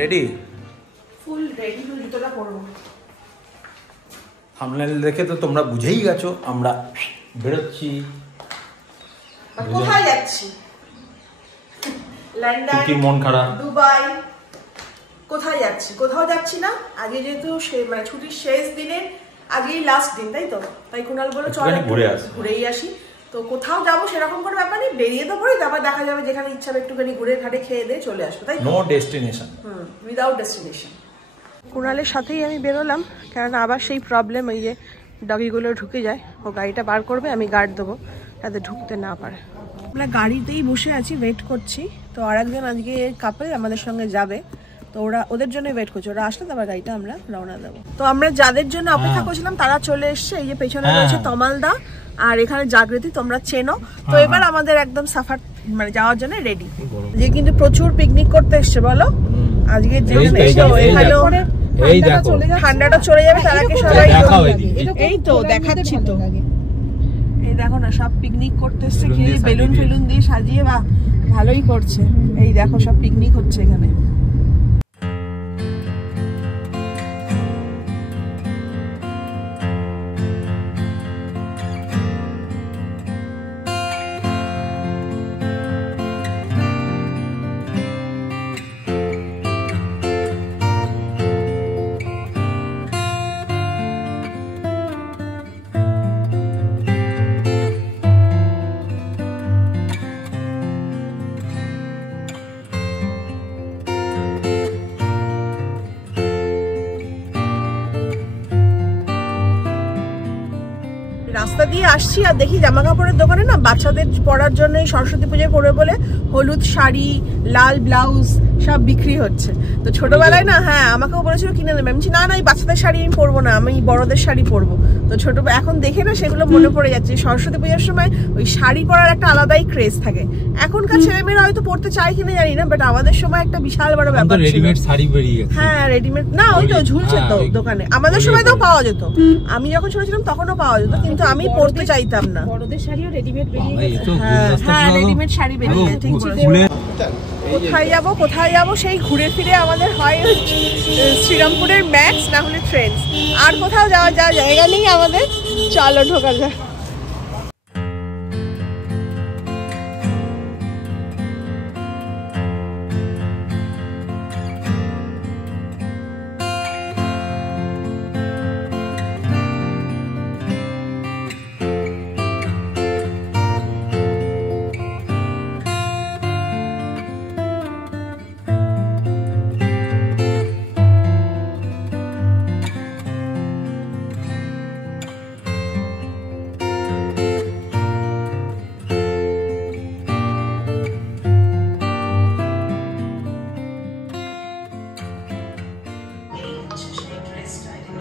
Ready? Full ready. জুতোটা পরবো। Thumbnail দেখে তো তোমরা বুঝেই গেছো আমরা বেরোচ্ছি। কোথায় যাচ্ছি? লন্ডন, কি মন খারাপ, দুবাই, কোথায় যাচ্ছি? কোথাও যাচ্ছি না। আগে যেহেতু মানে ছুটির শেষ দিনে, আগেই লাস্ট দিন, তাই তো, তাই কুণাল বলে চল ঘুরেই আসি। তো কোথাও যাবো সেরকম কোনো ব্যাপার নেই, বেরিয়ে তো পড়ি, তারপর দেখা যাবে যেখানে ইচ্ছা হবে একটুখানি ঘুরে ঘাটে খেয়ে দিয়ে চলে আসবো, তাই নো ডেস্টিনেশন। Without destination. কুণালের সাথেই আমি বেরোলাম, কেননা আবার সেই প্রবলেম, ওই যে ডগিগুলো ঢুকে যায়, ও গাড়িটা বার করবে, আমি গার্ড দেবো যাতে ঢুকতে না পারে। আমরা গাড়িতেই বসে আছি, ওয়েট করছি। তো আর একজন আজকে কাপল আমাদের সঙ্গে যাবে, তো ওরা ওদের জন্য ওয়েট করছে, ওরা আসলে তারপর গাড়িটা আমরা রওনা দেবো। তো আমরা যাদের জন্য অপেক্ষা করছিলাম তারা চলে এসছে। এই যে পেছনে রয়েছে তমালদা, আর এখানে জাগৃতি, তোমরা চেনো। তো এবার আমাদের একদম সাফার মানে যাওয়ার জন্য রেডি। যে কিন্তু প্রচুর পিকনিক করতে এসছে, বলো আজকে ঠান্ডাটা চলে যাবে, তার আগে সবাই এই তো দেখাচ্ছি তো, এই দেখো না সব পিকনিক করতে এসছে, কি বেলুন ফেলুন দিয়ে সাজিয়ে, বা ভালোই করছে। এই দেখো সব পিকনিক হচ্ছে এখানে। রাস্তা দিয়ে আসছি আর দেখি জামা কাপড়ের দোকানে না বাচ্চাদের পরার জন্য সরস্বতী পুজোয় পরবে বলে হলুদ শাড়ি, লাল ব্লাউজ সব বিক্রি হচ্ছে। তো ছোটবেলায় না, হ্যাঁ আমাকেও বলেছিল কিনে নেবে, আমি না এই বাচ্চাদের শাড়ি আমি পরবো না, আমি বড়দের শাড়ি পরবো। তো এখন দেখে না সেগুলো মনে পড়ে যাচ্ছে। সরস্বতী পুজোর সময় ওই শাড়ি পরার একটা আলাদাই ক্রেজ থাকে। এখনকার ছেলেমেয়েরা হয়তো পরতে চায় কিনা জানি না, বাট আমাদের সময় একটা বিশাল বড় ব্যাপার ছিল। রেডিমেড শাড়ি বেরিয়ে গেছে। হ্যাঁ রেডিমেড না, ওই তো ঝুলছে তো দোকানে, আমাদের সময় তো পাওয়া যেত, আমি যখন ছোট ছিলাম তখনও পাওয়া যেত, কিন্তু আমি পরতে চাইতাম না। বড়দের শাড়িও রেডিমেড বেরিয়ে গেছে। হ্যাঁ রেডিমেড শাড়ি বেরিয়ে গেছে, ঠিক বলেছো। কোথায় যাবো সেই ঘুরে ফিরে আমাদের হয় শ্রীরামপুরের ম্যাক্স, না হলে ট্রেন্ডস, আর কোথাও যাওয়ার জায়গা নেই আমাদের। চলো ঢোকা যায়।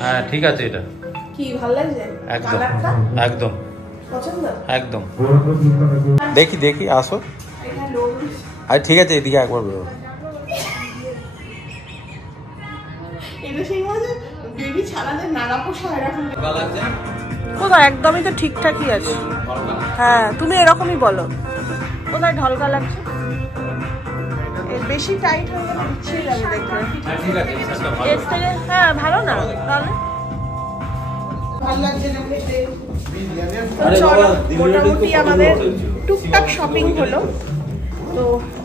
হ্যাঁ ঠিক আছে, এটা কি ভালো লাগছে? একদম একদম পছন্দ, একদম। দেখি আসো। আরে ঠিক আছে, এদিকে একবার বেরো। কোথায় একদমই তো ঠিকঠাকই আছে। হ্যাঁ তুমি এরকমই বলো, কোথায় ঢলকা লাগছে, বেশি টাইট হয়ে গেলে বিচ্ছিরি লাগে দেখতে। এর থেকে হ্যাঁ ভালো না, তাহলে ভালো লাগছে না। চলো মোটামুটি আমাদের টুকটাক শপিং হলো। তো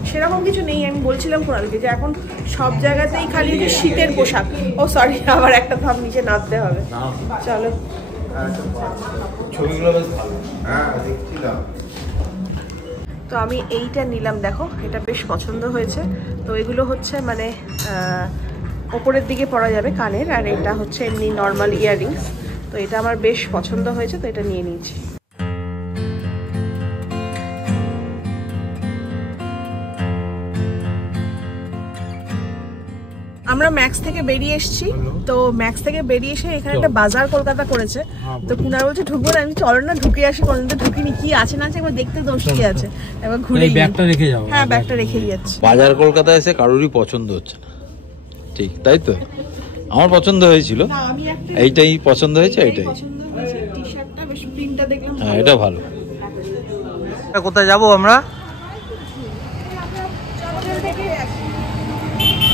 সেরকম কিছু নেই, আমি বলছিলাম কোনালকে যে এখন সব জায়গাতেই খালি শীতের পোশাক। ও সরি, আবার একটা ধাপ নিচে নামতে হবে। চলো ছবিগুলো বেশ ভালো। হ্যাঁ দেখছিলাম। তো আমি এইটা নিলাম, দেখো এটা বেশ পছন্দ হয়েছে। তো এগুলো হচ্ছে মানে ওপরের দিকে পরা যাবে কানের, আর এটা হচ্ছে এমনি নর্মাল ইয়াররিংস। তো এটা আমার বেশ পছন্দ হয়েছে, তো এটা নিয়ে নিয়েছি। আমরা ম্যাক্স থেকে বেরিয়ে এসেছি। তো ম্যাক্স থেকে বেরিয়ে এসে এখানে একটা বাজার কলকাতা করেছে। তো কুনার বলছে ঢুকবো না, আমি চলো না ঢুকে আসি, কোনদিন তো ঢুকিনি, কি আছে না আছে একবার দেখতে দোষ কি আছে, এবার ঘুরে ব্যাগটা রেখে যাবো। হ্যাঁ ব্যাগটা রেখেই যাচ্ছি। বাজার কলকাতা এসে কারোরই পছন্দ হচ্ছে না, ঠিক তাই তো? আমার পছন্দ হয়েছিল, এইটাই পছন্দ হয়েছে, এইটাই টি-শার্টটা বেশ প্রিন্টটা দেখলাম, হ্যাঁ এটা ভালো। কোথায় যাবো আমরা?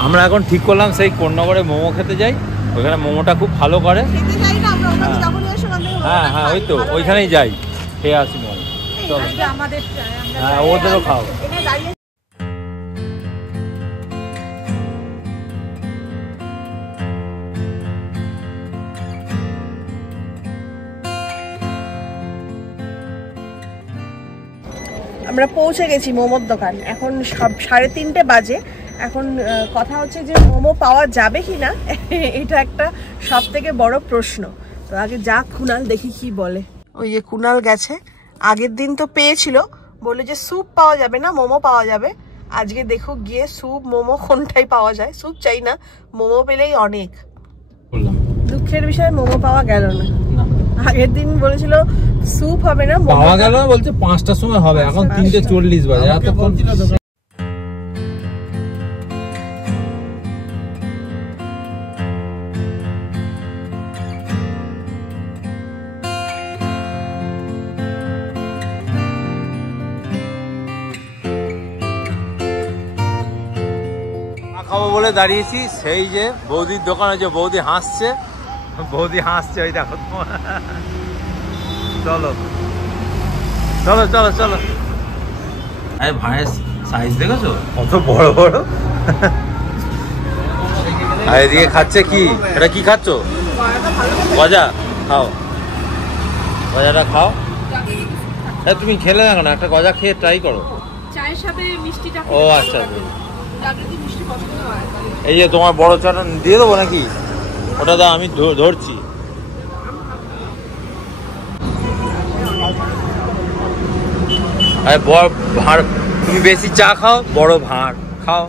আমরা এখন ঠিক করলাম সেই কোন্নগরে মোমো খেতে যাই, ওইখানে মোমোটা খুব ভালো করে। খেতে যাই না আমরা, ওখানে যখনই আসি ওখান থেকে হ্যাঁ হ্যাঁ ওই তো ওইখানেই যাই, খেয়ে আসি মোমো। চলো আমাদের হ্যাঁ ওদেরও খাও। এখানে দাঁড়িয়ে আমরা পৌঁছে গেছি মোমোর দোকান। এখন 3:30 বাজে। এখন কথা হচ্ছে যে মোমো পাওয়া যাবে কি না এটা একটা সব থেকে বড় প্রশ্ন। তো আগে যা কুনাল দেখি কি বলে। ওই যে কুনাল গেছে, আগের দিন তো পেয়েছিল, বলে যে স্যুপ পাওয়া যাবে না, মোমো পাওয়া যাবে। আজকে দেখো গিয়ে স্যুপ মোমো কোনটাই পাওয়া যায়। স্যুপ চাই না, মোমো পেলেই অনেক। দুঃখের বিষয় মোমো পাওয়া গেল না। আগের দিন বলেছিল স্যুপ হবে না, পাওয়া গেল বলছে 5টার সময় হবে, এখন 3:40 বাজে। এতক্ষণ খাবো বলে দাঁড়িয়েছি, সেই যে বৌদির দোকানে যে বৌদি হাসছে, বৌদি হাসছে ওই দেখো। চলো চলো চলো চলো। আরে ভাইয়ের সাইজ দেখেছো কত বড় বড়। আর এদিকে খাচ্ছে কি, এটা কি খাচ্ছ? গজা খাও, গজাটা খাও। তুমি খেলে না কেন, একটা গজা খেয়ে ট্রাই করো। চায়ের সাথে মিষ্টিটা ও আচ্ছা, এই যে তোমার বড় চাটা দিয়ে দেবো নাকি? ওটা দাও, আমি ধরছি। আরে বড় ভাঁড়, তুমি বেশি চা খাও, বড় ভাঁড় খাও।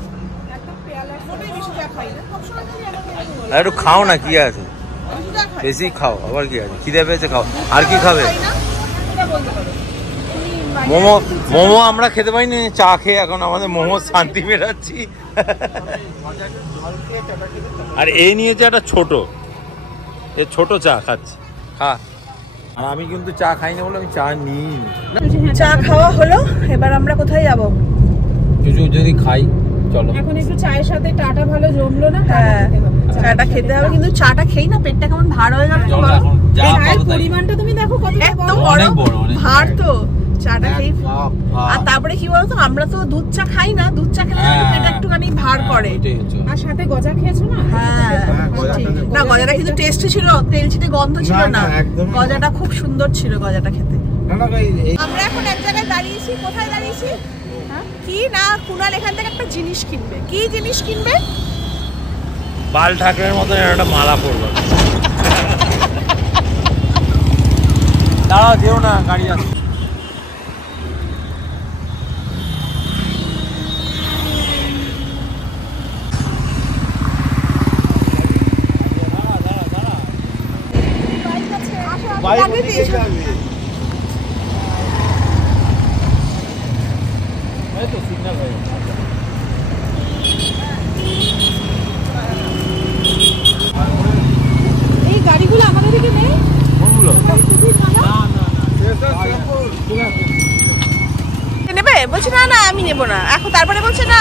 একটু খাও না, কি আছে, বেশি খাও, আবার কি আছে, খিদে পেয়েছে খাও। আর কি খাবে? মোমো, মোমো আমরা খেতে পারি না, চা খেয়ে এখন আমাদের মোমো শান্তি বেরাচ্ছি। আর এই নিয়েছে একটা ছোট, এ ছোট চা খাচ্ছি, খা। আর আমি কিন্তু চা খাই না বলে আমি চা নিই। চা খাওয়া হলো, এবার আমরা কোথায় যাব? কিছু যদি খাই চলো। এখন একটু চায়ের সাথে টাটা ভালো জমলো না? হ্যাঁ চাটা খেতে হবে, কিন্তু চাটা খেই না, পেটটা কেমন ভার হয়ে গেল। চায়ের পরিমাণটা তুমি দেখো কতটা বড়, ভার তো চাটা খেই। আর তারপরে কি বলতো, আমরা তো দুধ চা খাই না, দুধ চা খেলে পেটটা একটুখানি ভার করে। আর সাথে গজা খেয়েছো না? হ্যাঁ না, গজাটা কিন্তু টেস্টি ছিল, তেলচিটে গন্ধ ছিল না, গজাটা খুব সুন্দর ছিল গজাটা খেতে। আমরা এখন এক জায়গায় দাঁড়িয়েছি। কোথায় দাঁড়িয়েছি? কি না, কুনাল এখান থেকে একটা জিনিস কিনবে। কি জিনিস কিনবে? বাল ঠাকুরের মতো একটা মালা পরবে। দাঁড়াও, যেও না, গাড়ি আসছে। এই গাড়িগুলো আমাদের দিকে নেই। নেবে বলছে না না আমি নেবো না এখন। তারপরে বলছে না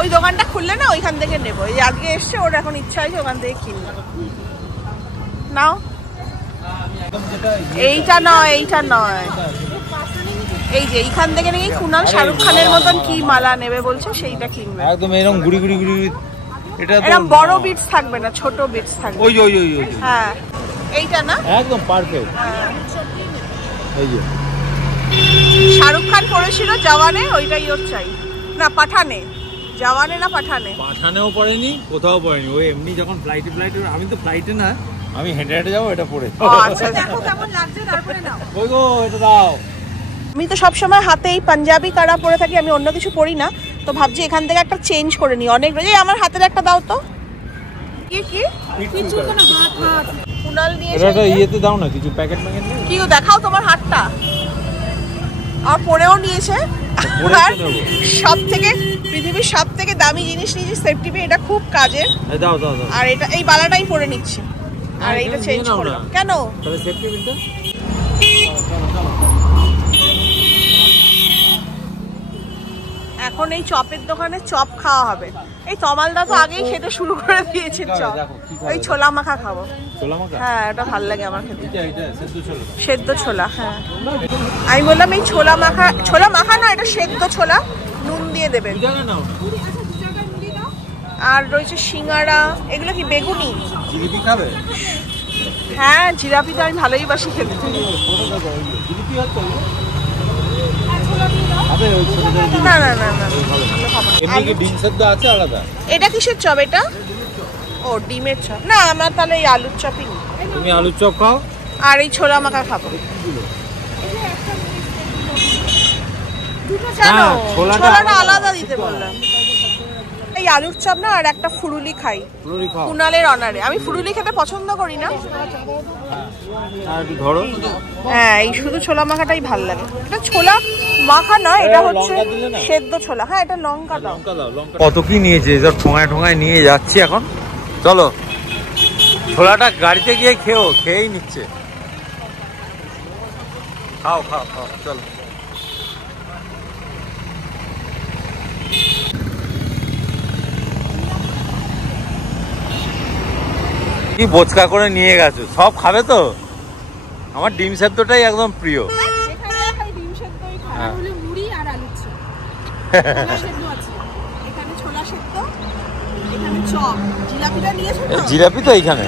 ওই দোকানটা খুললে না ওইখান থেকে নেবো। এই আজকে এসছে, ওর এখন ইচ্ছা হয়েছে ওখান থেকে কিনবে। নাও, এইটা নয়, এইটা নয়, এই যে এইখান থেকে নাকি কুনাল শাহরুখ খানের মতন কি মালা নেবে বলছে, সেইটা কিনবে। একদম এরকম গুড়ি গুড়ি গুড়ি। এটা এরকম বড় বিটস থাকবে না, ছোট বিটস থাকবে। ওই ওই ওই ওই হ্যাঁ এইটা না, একদম পারফেক্ট। এই যে শাহরুখ খান পরেছিল জওয়ানে, ওইটাই ওর চাই। না পাঠানে, জওয়ানে না পাঠানে। পাঠানেও পড়েনি, কোথাও পড়েনি, ওই এমনি যখন ফ্লাইটে আমি তো ফ্লাইটে না, আমি হেঁটে হেঁটে যাবো, এটা পরে। আচ্ছা দেখো কেমন লাগছে, তারপরে নাও। ওই গো এটা দাও। আমি তো সবসময় হাতে এই পাঞ্জাবি কারা পরে থাকি, আমি অন্য কিছু পরি না। তো ভাবছি এখান থেকে একটা চেঞ্জ করে নিই। অনেক রোজ আমার হাতের একটা দাও তো। কি কি কিছু না, হাত হাত কুনাল নিয়ে এটা ইয়েতে দাও না, কিছু প্যাকেট প্যাকেট নেই। কি গো দেখাও তোমার হাতটা। আর পরেও নিয়েছে। আর সব থেকে পৃথিবীর সব থেকে দামি জিনিস নিয়েছি, সেফটি পিন। এটা খুব কাজের। দাও দাও দাও। আর এটা এই বালাটাই পরে নিচ্ছি, আর এইটা চেঞ্জ করলাম। কেন? তাহলে সেফটি পিনটা এখন এই চপের দোকানে চপ খাওয়া হবে। এই তমালদা তো আগেই খেতে শুরু করে দিয়েছেন চপ। ওই ছোলা মাখা খাবো। হ্যাঁ, ওটা ভালো লাগে আমার খেতে। সেদ্ধ ছোলা, হ্যাঁ। আমি বললাম এই ছোলা মাখা না, এটা সেদ্ধ ছোলা, নুন দিয়ে দেবেন। আর রয়েছে সিঙ্গারা, এগুলো কি বেগুনি? জিলিপি খাবে? হ্যাঁ, জিলাপি তো আমি ভালোই বাসি খেতে। না না না না, এমনি কি ডিম সেদ্ধ আছে আলাদা? এটা কিসের চপ এটা? ও, ডিমের চপ। না, আমার তাহলে এই আলুর চপই নিই। তুমি আলুর চপ খাও আর এই ছোলা মাখা খাবো। কেন ছোলাটা আলাদা দিতে বললাম? এই আলুর চপ না, আর একটা ফুরুলি খাই কুনালের অনারে। আমি ফুরুলি খেতে পছন্দ করি না। ধরো। হ্যাঁ, এই শুধু ছোলা মাখাটাই ভাল লাগে। এটা ছোলা মাখা না, এটা হচ্ছে সেদ্ধ ছোলা। হ্যাঁ, এটা লঙ্কা দাও। কত কি নিয়েছে, এসব ঠোঙায় ঠোঙায় নিয়ে যাচ্ছি এখন। চলো, ছোলাটা গাড়িতে গিয়ে খেয়েই নিচ্ছে। খাও খাও খাও, চলো। কি বোচকা করে নিয়ে গেছো, সব খাবে তো? আমার ডিম সেদ্ধটাই একদম প্রিয়। জিলাপি তো এইখানে।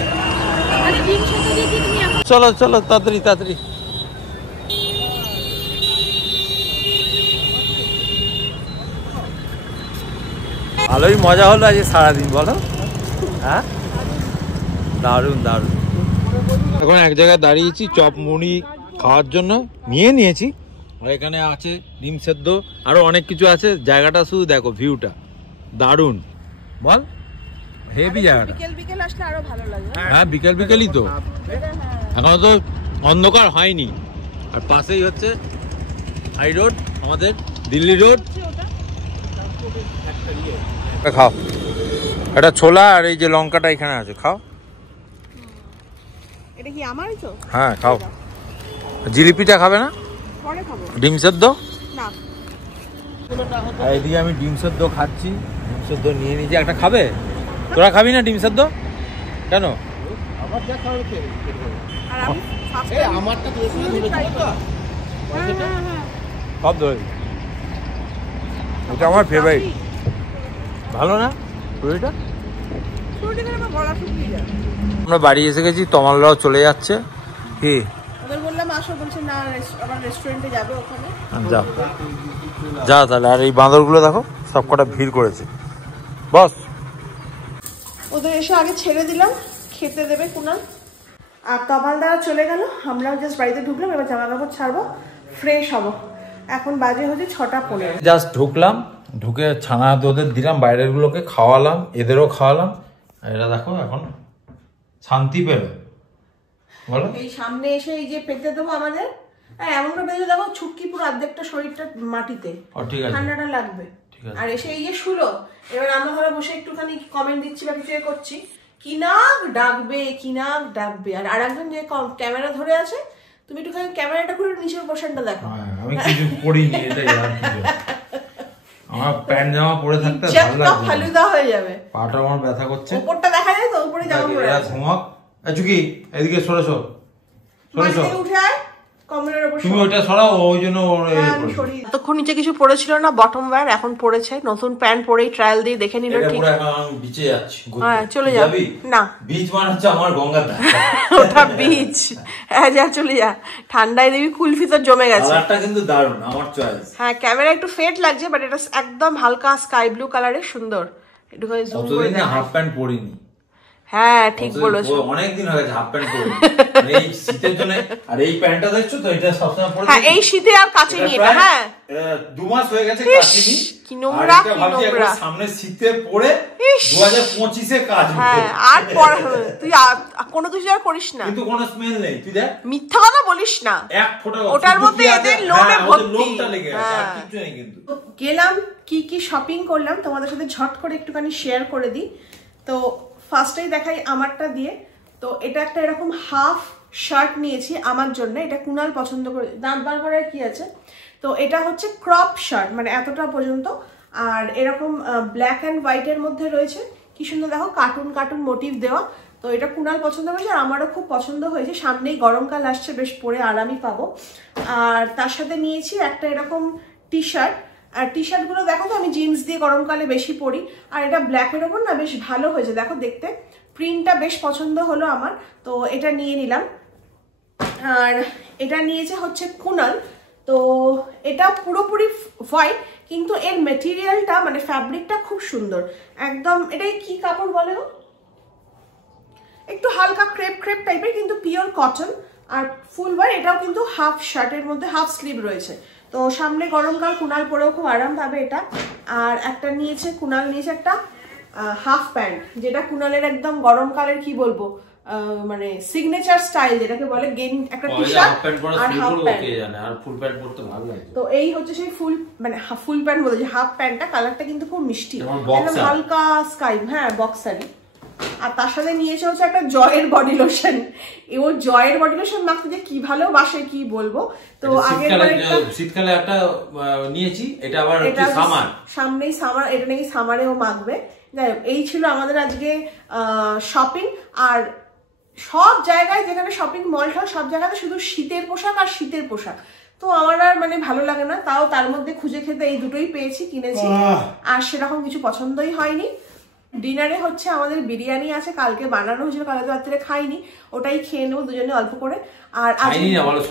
চলো চলো, তাড়াতাড়ি তাড়াতাড়ি। ভালোই মজা হলো আজ সারাদিন, বলো? হ্যাঁ, দারুণ দারুণ। এখন এক জায়গায় দাঁড়িয়েছি চপ মুড়ি খাওয়ার জন্য, নিয়েছি। আর এখানে আছে ডিম সেদ্ধ, আরো অনেক কিছু আছে। জায়গাটা শুধু দেখো, ভিউটা দারুণ, বল? হেভি জায়গাটা। বিকেল আসলে আরো ভালো লাগে। হ্যাঁ, বিকেলই তো, এখনো তো অন্ধকার হয়নি। আর পাশেই হচ্ছে হাই রোড, আমাদের দিল্লি রোড। খাও, এটা ছোলা আর এই যে লঙ্কাটা এখানে আছে, খাও। এটা কি আমারই তো? হ্যাঁ, খাও। জিলিপিটা খাবে না? পরে খাবো। ডিম সেদ্ধ না। এইদিকে আমি ডিম সেদ্ধ খাচ্ছি। ডিম সেদ্ধ নিয়ে নিয়েছি, একটা খাবে? তোরা খাবি না ডিম সেদ্ধ? কেন? সব ধরে, এটা আমার ফেভারিট। ভালো না পুরিটা? আমরা বাড়ি এসে গেছি, তমালরাও চলে যাচ্ছে। কি বললাম আসো, বলছে না আবার রেস্টুরেন্টে যাবে ওখানে। যা তাহলে। আর এই বাঁদরগুলো দেখো, সব কটা ভিড় করেছে। বস, ওদের এসে আগে ছেড়ে দিলাম, খেতে দেবে কুনাল। আর তমালদা চলে গেল, আমরা জাস্ট বাড়িতে ঢুকলাম। এবার জামা কাপড় ছাড়বো, ফ্রেশ হবো। এখন বাজে হচ্ছে 6:15। জাস্ট ঢুকলাম, ঢুকে ছানা ওদের দিলাম, বাইরের গুলোকে খাওয়ালাম, এদেরও খাওয়ালাম। এরা দেখো এখন শান্তি পেল, বলো? এই সামনে এসে এই যে পেতে দেবো আমাদের, এমন করে পেতে দেখো ছুটকি পুরো অর্ধেকটা শরীরটা মাটিতে, ঠান্ডাটা লাগবে। আর এসে এই যে শুলো, এবার আমরা ঘরে বসে একটুখানি কমেন্ট দিচ্ছি বা কিছু করছি, কি নাক ডাকবে। আর একজন যে ক্যামেরা ধরে আছে, তুমি একটুখানি ক্যামেরাটা করে নিচের পোর্শনটা দেখো। আমি কিছু পড়িনি, এটাই আমার প্যান্ট জামা পরে থাকতে ভালো লাগছে, ফালুদা হয়ে যাবে। পাটা আমার ব্যথা করছে। উপরটা দেখা যায় তো, উপরে জামা পরে আছে। ঘুমাক, চুকি এদিকে সরেছো, উঠে আয়, কমরের উপর তুমি ওইটা সরাও, ওই জন্য এতক্ষণ নিচে কিছু পড়েছিল না, বটম ওয়্যার, এখন পড়েছে নতুন প্যান্ট, পরেই ট্রায়াল দিয়ে দেখে নিল। ঠিক বিচে যাচ্ছি। হ্যাঁ, চলে যাবি না? বিচ মানে হচ্ছে আমার গঙ্গা ধার, ওটা বিচ। হ্যাঁ, যা চলে যা, ঠান্ডায় দেখবি কুলফি তো জমে গেছে। কালারটা কিন্তু দারুণ, আমার চয়েস। হ্যাঁ, ক্যামেরা একটু ফেড লাগছে, বাট এটা একদম হালকা স্কাই ব্লু কালারের, সুন্দর। একটু জুম করে দেখ। হাফ প্যান্ট পরিনি। হ্যাঁ, ঠিক বলেছো, অনেকদিন হয়ে গেছে হাফ প্যান্ট পরে। এই শীতের জন্য। আর এই প্যান্টটা দেখছো তো, এটা সবসময় পরে। হ্যাঁ, এই শীতে আর কাচেনি এটা। হ্যাঁ, 2 মাস হয়ে গেছে কাচিনি। কি নোংরা, কি নোংরা। সামনে শীতে পরে 2025 এ কাজ। হ্যাঁ, আর পরে তুই কোনো কিছু আর করিস না, কিন্তু কোনো স্মেল নেই। তুই দেখ, মিথ্যা কথা বলিস না। এক ফোঁটা ওটার মধ্যে এদের লোমে ভর্তি। লোমটা লেগে আছে, আর কিছু নেই। কিন্তু গেলাম, কি শপিং করলাম তোমাদের সাথে ঝট করে একটুখানি শেয়ার করে দিই। তো ফার্স্টেই দেখাই আমারটা দিয়ে। তো এটা একটা এরকম হাফ শার্ট নিয়েছি আমার জন্য, এটা কুনাল পছন্দ করে। দাঁত বার করার কি আছে? তো এটা হচ্ছে ক্রপ শার্ট, মানে এতটা পর্যন্ত। আর এরকম ব্ল্যাক অ্যান্ড হোয়াইটের মধ্যে রয়েছে, কি সুন্দর দেখো কার্টুন কার্টুন মোটিভ দেওয়া। তো এটা কুনাল পছন্দ করেছে আর আমারও খুব পছন্দ হয়েছে। সামনেই গরমকাল আসছে, বেশ পরে আরামই পাবো। আর তার সাথে নিয়েছি একটা এরকম টি শার্ট, আর টি শার্টগুলো দেখো তো আমি জিন্স দিয়ে গরমকালে বেশি পরি, আর এটা ব্ল্যাকের ওপর না বেশ ভালো হয়েছে, দেখো দেখতে প্রিন্টটা বেশ পছন্দ হলো আমার, তো এটা নিয়ে নিলাম। আর এটা নিয়েছে হচ্ছে কুনাল, তো এটা পুরোপুরি হোয়াইট কিন্তু এর মেটেরিয়ালটা মানে ফ্যাব্রিকটা খুব সুন্দর একদম। এটাই কি কাপড় বলে গো, একটু হালকা ক্রেপ ক্রেপ টাইপের কিন্তু পিওর কটন। আর ফুল ওয়ার, এটাও কিন্তু হাফ শার্টের মধ্যে হাফ স্লিভ রয়েছে। তো সামনে গরমকাল কুনাল পরেও খুব আরাম পাবে এটা। আর একটা নিয়েছে কুনাল নিয়েছে একটা হাফ প্যান্ট, যেটা কুনালের একদম গরমকালের কি বলবো মানে সিগনেচার স্টাইল যেটাকে বলে, গেম একটা টি শার্ট আর হাফ প্যান্ট, আর ফুল প্যান্ট পরতে ভালো লাগে। তো এই হচ্ছে সেই ফুল মানে ফুল প্যান্ট বলে যে হাফ প্যান্টটা, কালারটা কিন্তু খুব মিষ্টি একদম হালকা স্কাই, হ্যাঁ বক্সারি। আর তার সাথে নিয়েছে হচ্ছে একটা জয়ের বডি লোশন। ও জয়ের বডি লোশন মাখতে যে কি ভালোবাসে কি বলবো। তো আগের শীতকালে একটা নিয়েছি, এটা আবার সামার, সামনেই সামার, এটা নাকি সামারে ও মাখবে। যাই হোক, এই ছিল আমাদের আজকে শপিং। আর সব জায়গায় যেখানে শপিং মল হয় সব জায়গাতে শুধু শীতের পোশাক আর শীতের পোশাক, তো আমার আর মানে ভালো লাগে না। তাও তার মধ্যে খুঁজে খেতে এই দুটোই পেয়েছি, কিনেছি, আর সেরকম কিছু পছন্দই হয়নি। ডিনারে হচ্ছে আমাদের বিরিয়ানি আছে, কালকে বানানো হয়েছিল, কালকে রাত্রে খাইনি, ওটাই খেয়ে নেবো দুজনে অল্প করে। আর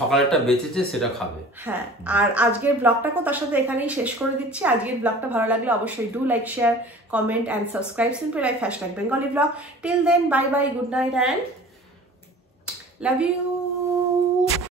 সকালেরটা বেঁচেছে সেটা খাবে। হ্যাঁ, আর আজকের ব্লগটাকেও তার সাথে এখানেই শেষ করে দিচ্ছি। আজকের ব্লগটা ভালো লাগলে অবশ্যই do like, share, comment and subscribe simple life #bengali vlog. Till then, bye bye, good night and love you.